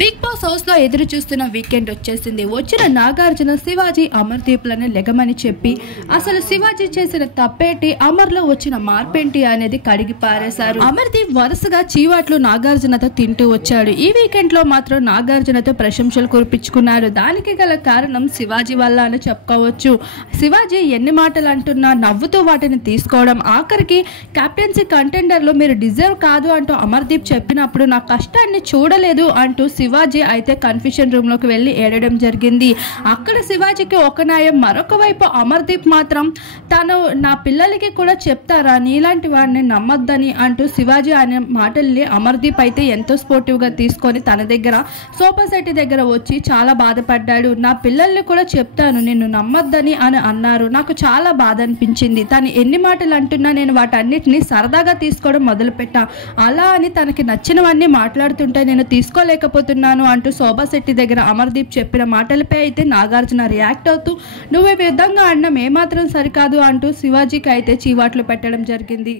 Big boss house లో ఎదురు చూస్తున్న వీకెండ్ వచ్చేసింది. వచ్చిన నాగార్జున శివాజీ అమర్దీప్లను లెగమని చెప్పి అసలు శివాజీ చేసిన తప్పేంటి, అమర్ లో వచ్చిన మార్పేంటి అనేది కడిగి పారేశారు. అమర్దీప్ వరుసగా చీవాట్లు నాగార్జునతో తింటూ వచ్చాడు. ఈ వీకెండ్ లో మాత్రం నాగార్జునతో ప్రశంసలు కురిపించుకున్నారు. దానికి గల కారణం శివాజీ వల్ల అని చెప్పుకోవచ్చు. శివాజీ ఎన్ని మాటలు అంటున్నా నవ్వుతూ వాటిని తీసుకోవడం, ఆఖరికి కెప్టెన్సీ కంటెండర్లు మీరు డిజర్వ్ కాదు అంటూ అమర్దీప్ చెప్పినప్పుడు నా కష్టాన్ని చూడలేదు అంటూ శివాజీ అయితే కన్ఫ్యూషన్ రూమ్ లోకి వెళ్ళి ఏడడం జరిగింది. అక్కడ శివాజీకి ఒక న్యాయం, మరొక వైపు అమర్దీప్ మాత్రం తను నా పిల్లలకి కూడా చెప్తారా నీలాంటి వాడిని నమ్మొద్దని అంటూ శివాజీ అనే మాటల్ని అమర్దీప్ అయితే ఎంతో స్పోర్టివ్ గా తీసుకొని తన దగ్గర సోఫా సెట్ దగ్గర వచ్చి చాలా బాధపడ్డాడు. నా పిల్లల్ని కూడా చెప్తాను నిన్ను నమ్మొద్దని అని అన్నారు. నాకు చాలా బాధ అనిపించింది. తను ఎన్ని మాటలు అంటున్నా నేను వాటన్నిటిని సరదాగా తీసుకోవడం మొదలుపెట్టా. అలా అని తనకి నచ్చినవన్నీ మాట్లాడుతుంటే నేను తీసుకోలేకపోతున్నాను అంటూ శోభా శెట్టి దగ్గర అమర్దీప్ చెప్పిన మాటలపై అయితే నాగార్జున రియాక్ట్ అవుతూ నువ్వు ఈ విధంగా అన్నం ఏమాత్రం సరికాదు అంటూ శివాజీకి అయితే చీవాట్లు పెట్టడం జరిగింది.